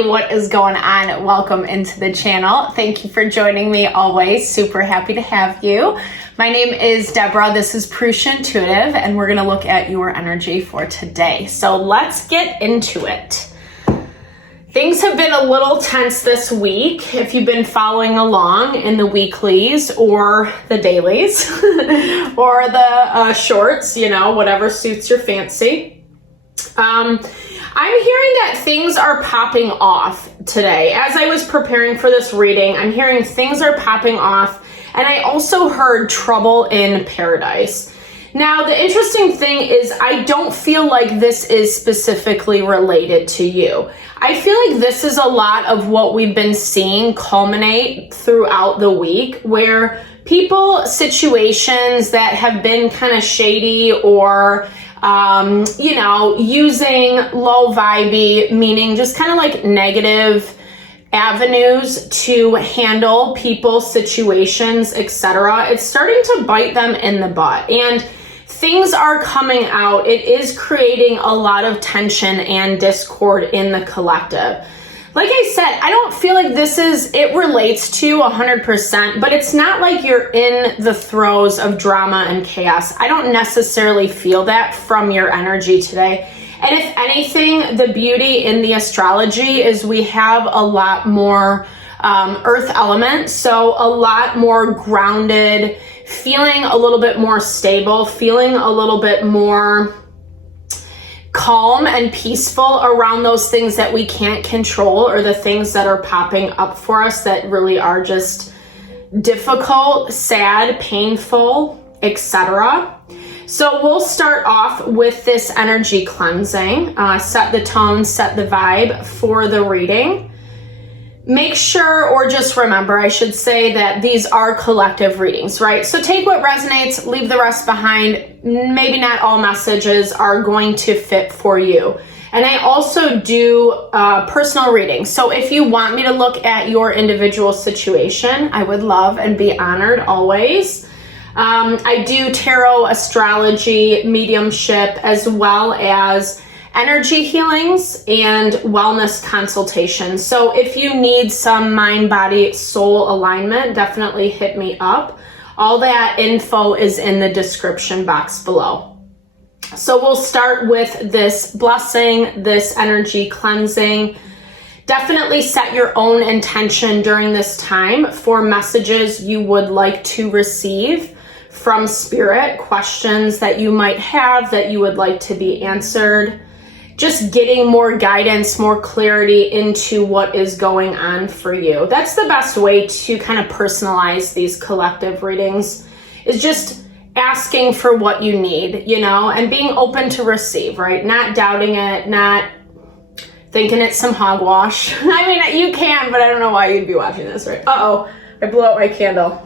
Hey, what is going on? Welcome into the channel. Thank you for joining me always. Super happy to have you. My name is Deborah. This is Purusha Intuitive, and we're going to look at your energy for today. So let's get into it. Things have been a little tense this week. If you've been following along in the weeklies or the dailies or the shorts, whatever suits your fancy. I'm hearing that things are popping off today. As I was preparing for this reading, I'm hearing things are popping off, and I also heard trouble in paradise. Now, the interesting thing is I don't feel like this is specifically related to you. I feel like this is a lot of what we've been seeing culminate throughout the week, where people, situations that have been kind of shady or using low vibey, meaning just kind of like negative avenues to handle people, situations, etc. It's starting to bite them in the butt, and things are coming out. It is creating a lot of tension and discord in the collective. Like I said, I don't feel like it relates to 100%, but it's not like you're in the throes of drama and chaos. I don't necessarily feel that from your energy today. And if anything, the beauty in the astrology is we have a lot more earth element, so a lot more grounded, feeling a little bit more stable, feeling a little bit more calm and peaceful around those things that we can't control, or the things that are popping up for us that really are just difficult, sad, painful, etc. So we'll start off with this energy cleansing, set the tone, set the vibe for the reading. Make sure, or just remember, I should say, that these are collective readings, right? So take what resonates, leave the rest behind. Maybe not all messages are going to fit for you. And I also do personal readings. So if you want me to look at your individual situation, I would love and be honored always. I do tarot, astrology, mediumship, as well as energy healings and wellness consultations. So if you need some mind, body, soul alignment, definitely hit me up. All that info is in the description box below. So we'll start with this blessing, this energy cleansing. Definitely set your own intention during this time for messages you would like to receive from spirit, questions that you might have that you would like to be answered. Just getting more guidance, more clarity into what is going on for you. That's the best way to kind of personalize these collective readings, is just asking for what you need, and being open to receive, right? Not doubting it, not thinking it's some hogwash. I mean, you can, but I don't know why you'd be watching this, right? Uh-oh, I blew out my candle.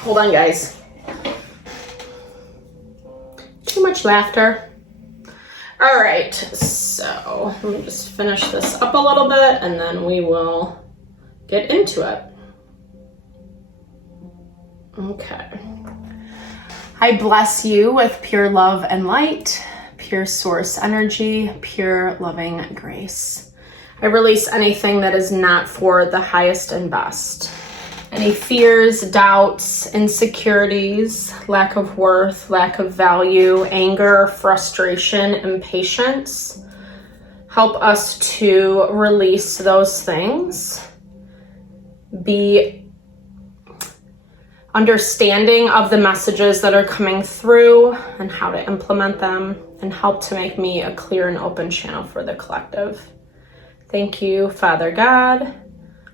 Hold on, guys. Too much laughter. All right, so let me just finish this up a little bit, and then we will get into it. Okay. I bless you with pure love and light, pure source energy, pure loving grace. I release anything that is not for the highest and best. Any fears, doubts, insecurities, lack of worth, lack of value, anger, frustration, impatience. Help us to release those things. Be understanding of the messages that are coming through and how to implement them, and help to make me a clear and open channel for the collective. Thank you, Father God,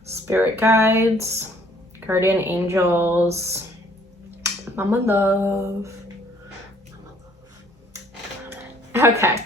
Spirit Guides, Guardian Angels, Mama Love. Okay,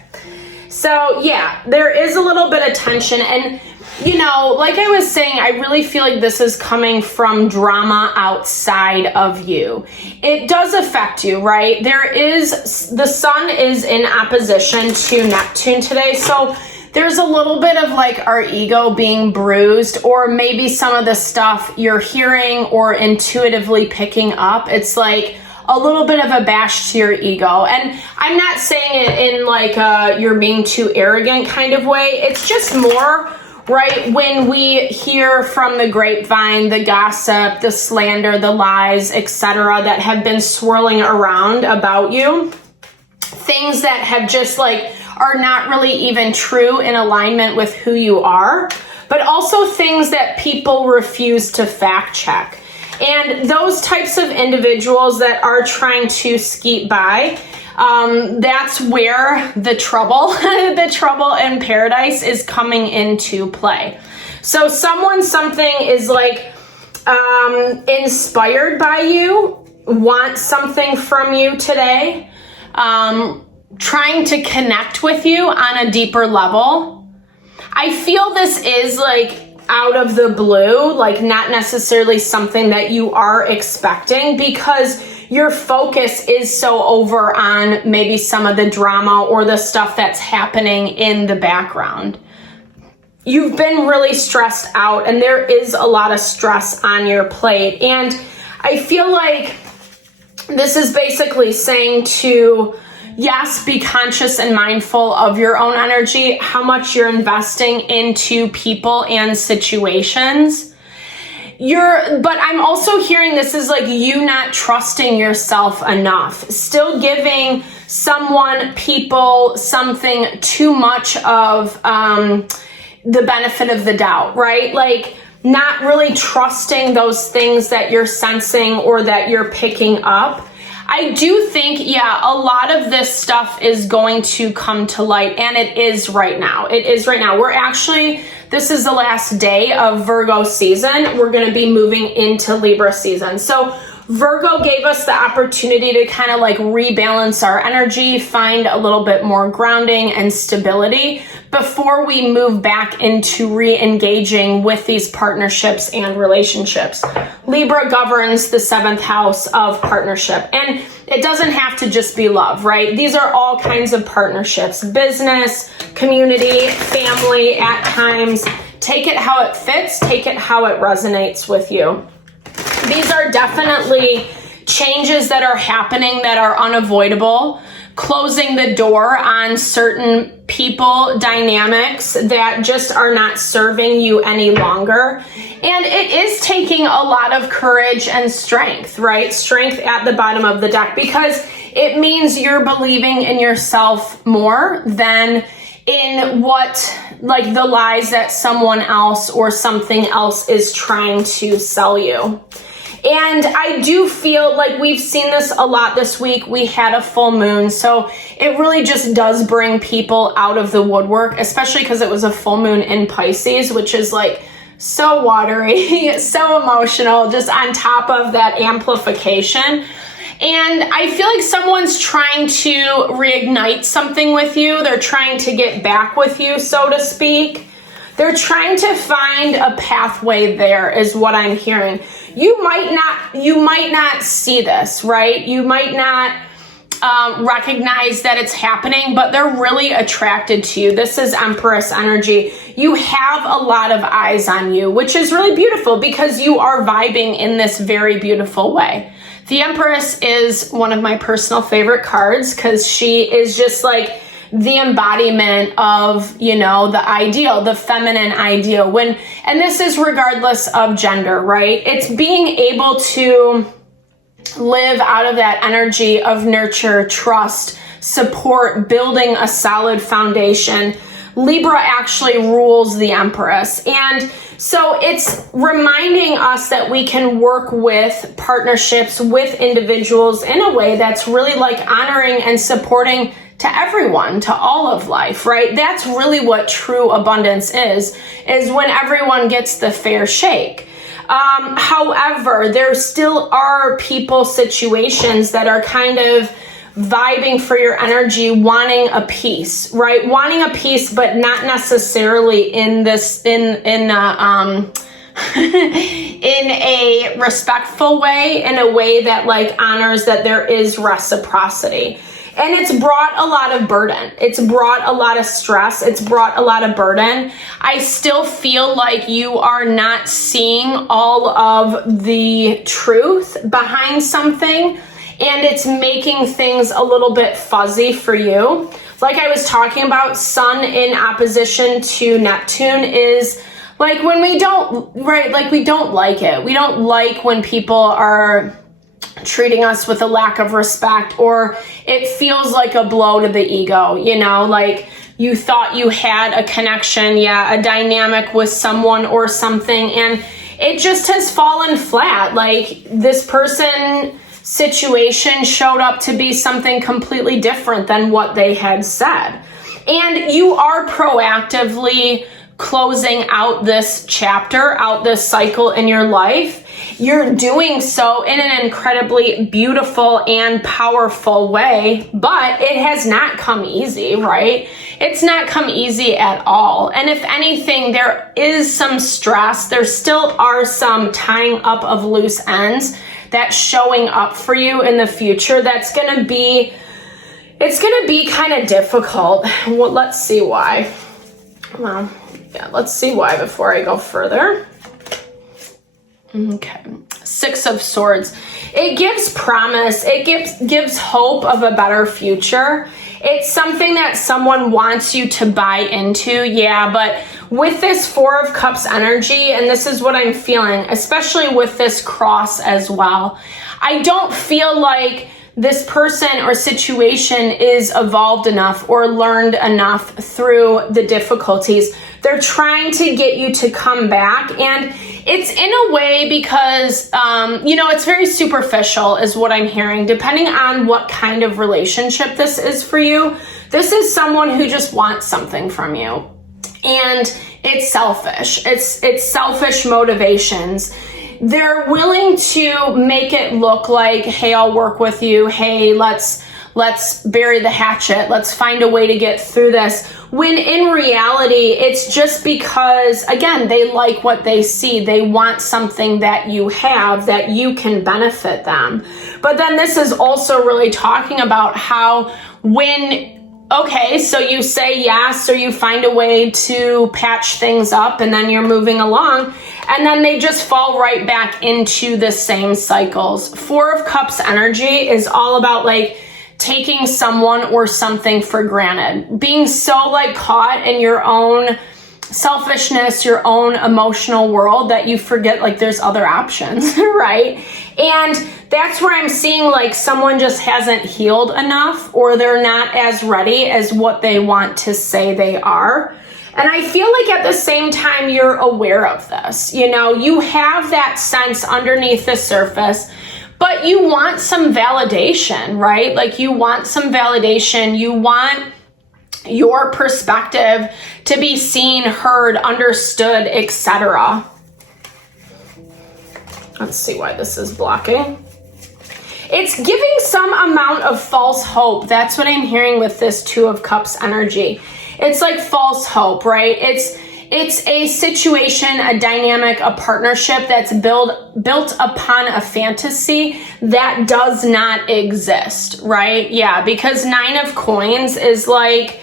so yeah, there is a little bit of tension, and like I was saying, I really feel like this is coming from drama outside of you. It does affect you, right? The sun is in opposition to Neptune today, so there's a little bit of like our ego being bruised, or maybe some of the stuff you're hearing or intuitively picking up. It's like a little bit of a bash to your ego. And I'm not saying it in like you're being too arrogant kind of way. It's just more right? When we hear from the grapevine, the gossip, the slander, the lies, etc., that have been swirling around about you, things that have just like are not really even true in alignment with who you are, but also things that people refuse to fact check. And those types of individuals that are trying to skeet by, that's where the trouble, the trouble in paradise is coming into play. So something is like inspired by you, wants something from you today, trying to connect with you on a deeper level. I feel this is like out of the blue, like not necessarily something that you are expecting, because your focus is so over on maybe some of the drama or the stuff that's happening in the background. You've been really stressed out, and there is a lot of stress on your plate. And I feel like this is basically saying to, yes, be conscious and mindful of your own energy, how much you're investing into people and situations. But I'm also hearing this is like you not trusting yourself enough, still giving someone, people, something too much of the benefit of the doubt, right? Like not really trusting those things that you're sensing or that you're picking up. I do think, yeah, a lot of this stuff is going to come to light, and it is right now. It is right now. This is the last day of Virgo season. We're going to be moving into Libra season. So Virgo gave us the opportunity to kind of like rebalance our energy, find a little bit more grounding and stability before we move back into re-engaging with these partnerships and relationships. Libra governs the 7th house of partnership, and it doesn't have to just be love, right? These are all kinds of partnerships, business, community, family at times. Take it how it fits, take it how it resonates with you. These are definitely changes that are happening that are unavoidable, closing the door on certain people dynamics that just are not serving you any longer. And it is taking a lot of courage and strength, right? Strength at the bottom of the deck, because it means you're believing in yourself more than in what, like the lies that someone else or something else is trying to sell you. And I do feel like we've seen this a lot this week. We had a full moon, so it really just does bring people out of the woodwork, especially because it was a full moon in Pisces, which is like so watery, so emotional, just on top of that amplification. And I feel like someone's trying to reignite something with you. They're trying to get back with you, so to speak. They're trying to find a pathway there, is what I'm hearing. You might not see this, right? You might not recognize that it's happening, but they're really attracted to you. This is Empress energy. You have a lot of eyes on you, which is really beautiful because you are vibing in this very beautiful way. The Empress is one of my personal favorite cards because she is just like the embodiment of, you know, the ideal, the feminine ideal. And this is regardless of gender, right? It's being able to live out of that energy of nurture, trust, support, building a solid foundation. Libra actually rules the Empress. And so it's reminding us that we can work with partnerships, with individuals in a way that's really like honoring and supporting to everyone, to all of life, right? That's really what true abundance is when everyone gets the fair shake. However, there still are people, situations that are kind of vibing for your energy, wanting a piece, right? Wanting a piece, but not necessarily in a respectful way, in a way that like honors that there is reciprocity. And it's brought a lot of burden. It's brought a lot of stress. It's brought a lot of burden. I still feel like you are not seeing all of the truth behind something. and it's making things a little bit fuzzy for you. Like I was talking about, Sun in opposition to Neptune is like when we don't, right, like we don't like it. We don't like when people are treating us with a lack of respect, or it feels like a blow to the ego, you know, like you thought you had a connection, a dynamic with someone or something, and it just has fallen flat. Like this person situation showed up to be something completely different than what they had said. And you are proactively closing out this chapter, out this cycle in your life. You're doing so in an incredibly beautiful and powerful way, but it has not come easy, right? It's not come easy at all. And if anything, there is some stress. There still are some tying up of loose ends that's showing up for you in the future. That's going to be, it's going to be kind of difficult. Well, let's see why. Well, let's see why before I go further. Okay, 6 of Swords. It gives promise. It gives hope of a better future. It's something that someone wants you to buy into, but with this 4 of Cups energy, and this is what I'm feeling, especially with this cross as well, I don't feel like this person or situation is evolved enough or learned enough through the difficulties. They're trying to get you to come back, and it's in a way because, it's very superficial is what I'm hearing. Depending on what kind of relationship this is for you, this is someone who just wants something from you. And it's selfish. It's selfish motivations. They're willing to make it look like, hey, I'll work with you. Hey, let's bury the hatchet. Let's find a way to get through this. When in reality, it's just because, again, they like what they see. They want something that you have that you can benefit them. But then this is also really talking about how so you say yes, or you find a way to patch things up, and then you're moving along, and then they just fall right back into the same cycles. 4 of Cups energy is all about like taking someone or something for granted, being so like caught in your own selfishness, your own emotional world that you forget like there's other options, right? And that's where I'm seeing like someone just hasn't healed enough, or they're not as ready as what they want to say they are. And I feel like at the same time, you're aware of this. You have that sense underneath the surface, but you want some validation, right? Like you want some validation. You want your perspective to be seen, heard, understood, etc. Let's see why this is blocking. It's giving some amount of false hope. That's what I'm hearing with this 2 of Cups energy. It's like false hope, right? It's a situation, a dynamic, a partnership that's built upon a fantasy that does not exist, right? Because 9 of Coins is like,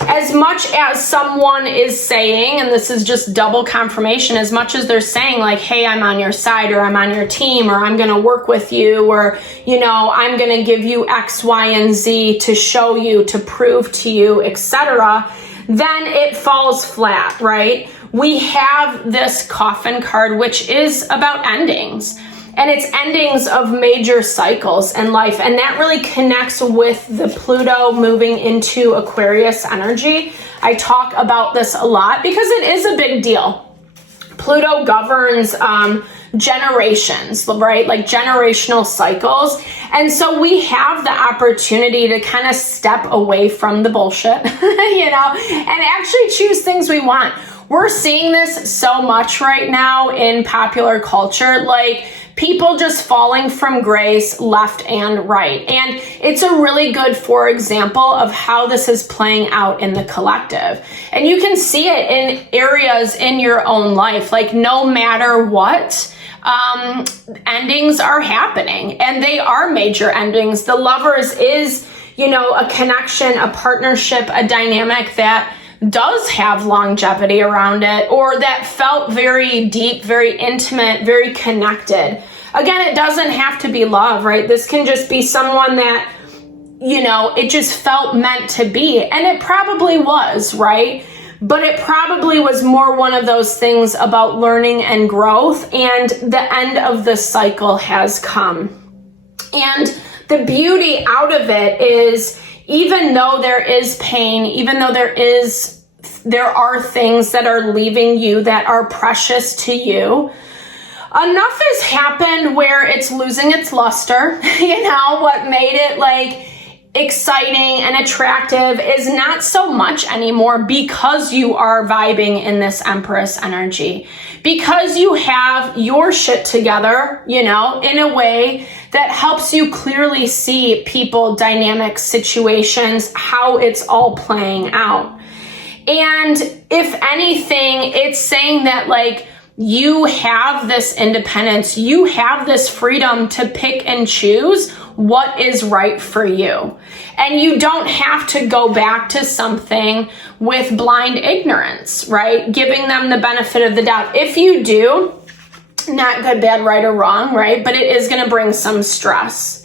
as much as someone is saying, and this is just double confirmation, as much as they're saying like, hey, I'm on your side, or I'm on your team, or I'm going to work with you, or, I'm going to give you X, Y, and Z to show you, to prove to you, etc., then it falls flat, right? We have this Coffin card, which is about endings. And it's endings of major cycles in life. And that really connects with the Pluto moving into Aquarius energy. I talk about this a lot because it is a big deal. Pluto governs generations, right? Like generational cycles. And so we have the opportunity to kind of step away from the bullshit, and actually choose things we want. We're seeing this so much right now in popular culture, like people just falling from grace left and right. And it's a really good, for example, of how this is playing out in the collective. And you can see it in areas in your own life, like no matter what, endings are happening, and they are major endings. The Lovers is, a connection, a partnership, a dynamic that does have longevity around it, or that felt very deep, very intimate, very connected. Again, it doesn't have to be love, right? This can just be someone that, you know, it just felt meant to be. And it probably was, right? But it probably was more one of those things about learning and growth, and the end of the cycle has come. And the beauty out of it is, even though there is pain, even though there are things that are leaving you that are precious to you, enough has happened where it's losing its luster. You know, what made it like exciting and attractive is not so much anymore, because you are vibing in this Empress energy, because you have your shit together, you know, in a way that helps you clearly see people, dynamics, situations, how it's all playing out. And if anything, it's saying that like, you have this independence, you have this freedom to pick and choose what is right for you. And you don't have to go back to something with blind ignorance, right? Giving them the benefit of the doubt. If you do, not good, bad, right, or wrong, right? But it is going to bring some stress.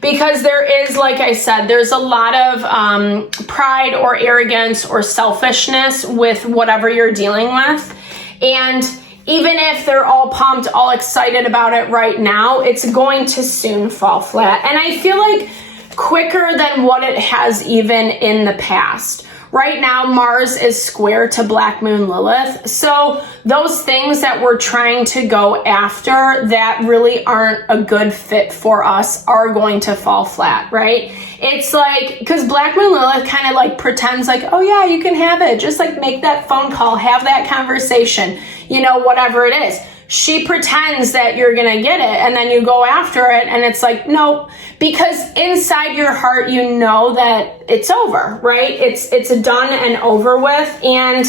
Because there is, like I said, there's a lot of pride or arrogance or selfishness with whatever you're dealing with. And even if they're all pumped, all excited about it right now, it's going to soon fall flat. And I feel like quicker than what it has even in the past. Right now, Mars is square to Black Moon Lilith. So those things that we're trying to go after that really aren't a good fit for us are going to fall flat, right? It's like, because Black Moon Lilith kind of like pretends like, oh yeah, you can have it. Just like make that phone call, have that conversation, you know, whatever it is. She pretends that you're going to get it, and then you go after it, and it's like, nope, because inside your heart, you know that it's over, right? It's done and over with. And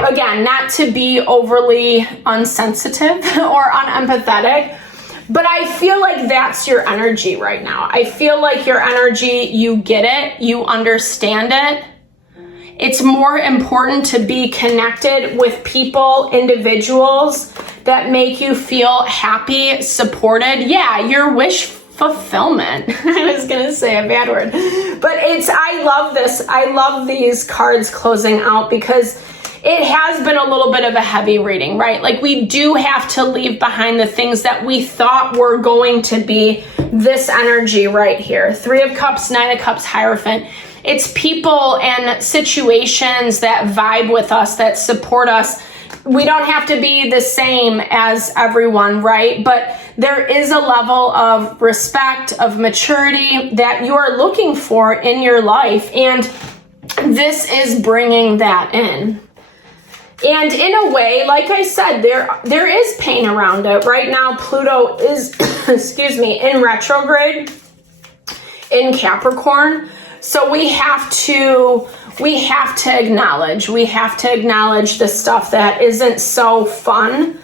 again, not to be overly unsensitive or unempathetic, but I feel like that's your energy right now. I feel like your energy, you get it, you understand it. It's more important to be connected with people, individuals that make you feel happy, supported. Yeah, your wish fulfillment. I was going to say a bad word, but I love this. I love these cards closing out, because it has been a little bit of a heavy reading, right? Like, we do have to leave behind the things that we thought were going to be this energy right here. 3 of Cups, 9 of Cups, Hierophant. It's people and situations that vibe with us, that support us. We don't have to be the same as everyone, right? But there is a level of respect, of maturity that you are looking for in your life. And this is bringing that in. And in a way, like I said, there is pain around it. Right now, Pluto is, in retrograde in Capricorn. So we have to acknowledge the stuff that isn't so fun,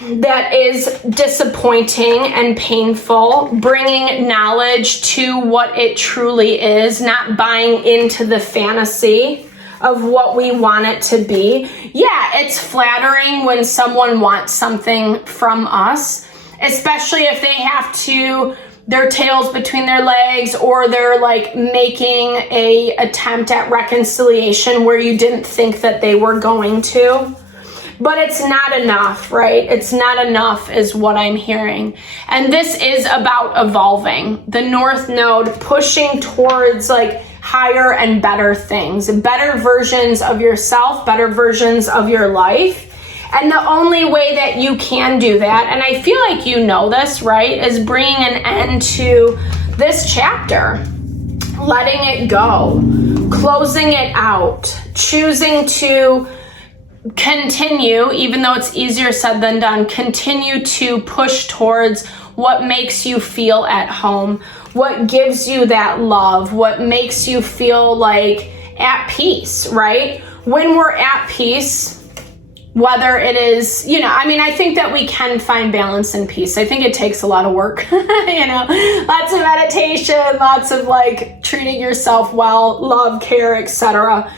that is disappointing and painful, bringing knowledge to what it truly is, not buying into the fantasy of what we want it to be. Yeah, it's flattering when someone wants something from us, especially if they have their tails between their legs, or they're like making a attempt at reconciliation where you didn't think that they were going to. But it's not enough, right? It's not enough is what I'm hearing. And this is about evolving. The North Node pushing towards like higher and better things, better versions of yourself, better versions of your life. And the only way that you can do that, and I feel like you know this, right, is bringing an end to this chapter, letting it go, closing it out, choosing to continue, even though it's easier said than done, continue to push towards what makes you feel at home, what gives you that love, what makes you feel like at peace, right? When we're at peace, whether it is, I think that we can find balance and peace. I think it takes a lot of work, lots of meditation, lots of like treating yourself well, love, care, etc.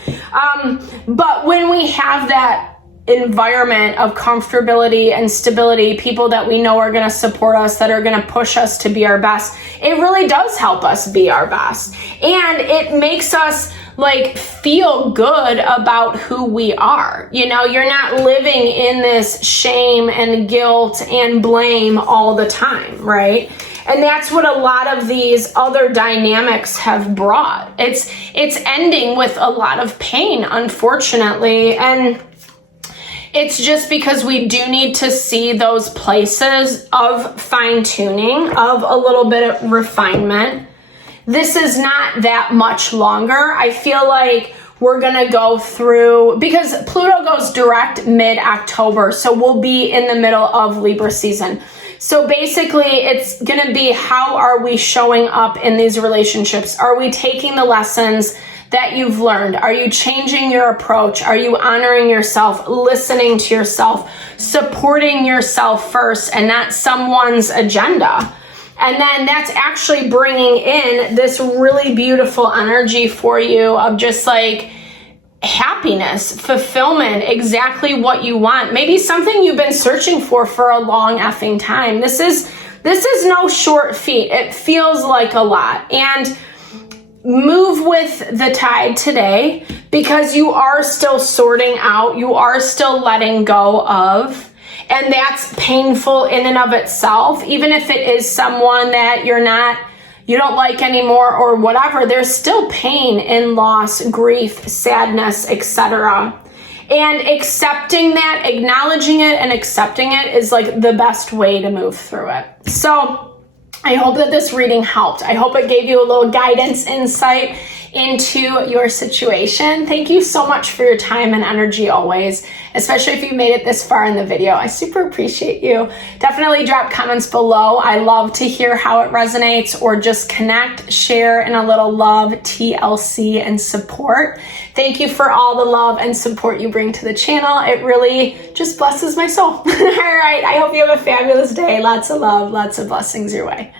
But when we have that environment of comfortability and stability, people that we know are going to support us, that are going to push us to be our best, it really does help us be our best. And it makes us like feel good about who we are. You know, you're not living in this shame and guilt and blame all the time, right? And that's what a lot of these other dynamics have brought. It's ending with a lot of pain, unfortunately. And it's just because we do need to see those places of fine-tuning, of a little bit of refinement. This is not that much longer. I feel like we're going to go through, because Pluto goes direct mid-October, so we'll be in the middle of Libra season. So basically, it's going to be, how are we showing up in these relationships? Are we taking the lessons that you've learned? Are you changing your approach? Are you honoring yourself, listening to yourself, supporting yourself first and not someone's agenda? And then that's actually bringing in this really beautiful energy for you of just like happiness, fulfillment, exactly what you want. Maybe something you've been searching for a long effing time. This is no short feat. It feels like a lot. And move with the tide today, because you are still sorting out, you are still letting go of, and that's painful in and of itself. Even if it is someone that you don't like anymore or whatever, there's still pain in loss, grief, sadness, etc. And accepting that, acknowledging it and accepting it is like the best way to move through it. So I hope that this reading helped. I hope it gave you a little guidance, insight into your situation. Thank you so much for your time and energy always, especially if you made it this far in the video. I super appreciate you. Definitely drop comments below. I love to hear how it resonates, or just connect, share, and a little love, TLC, and support. Thank you for all the love and support you bring to the channel. It really just blesses my soul. All right, I hope you have a fabulous day. Lots of love, lots of blessings your way.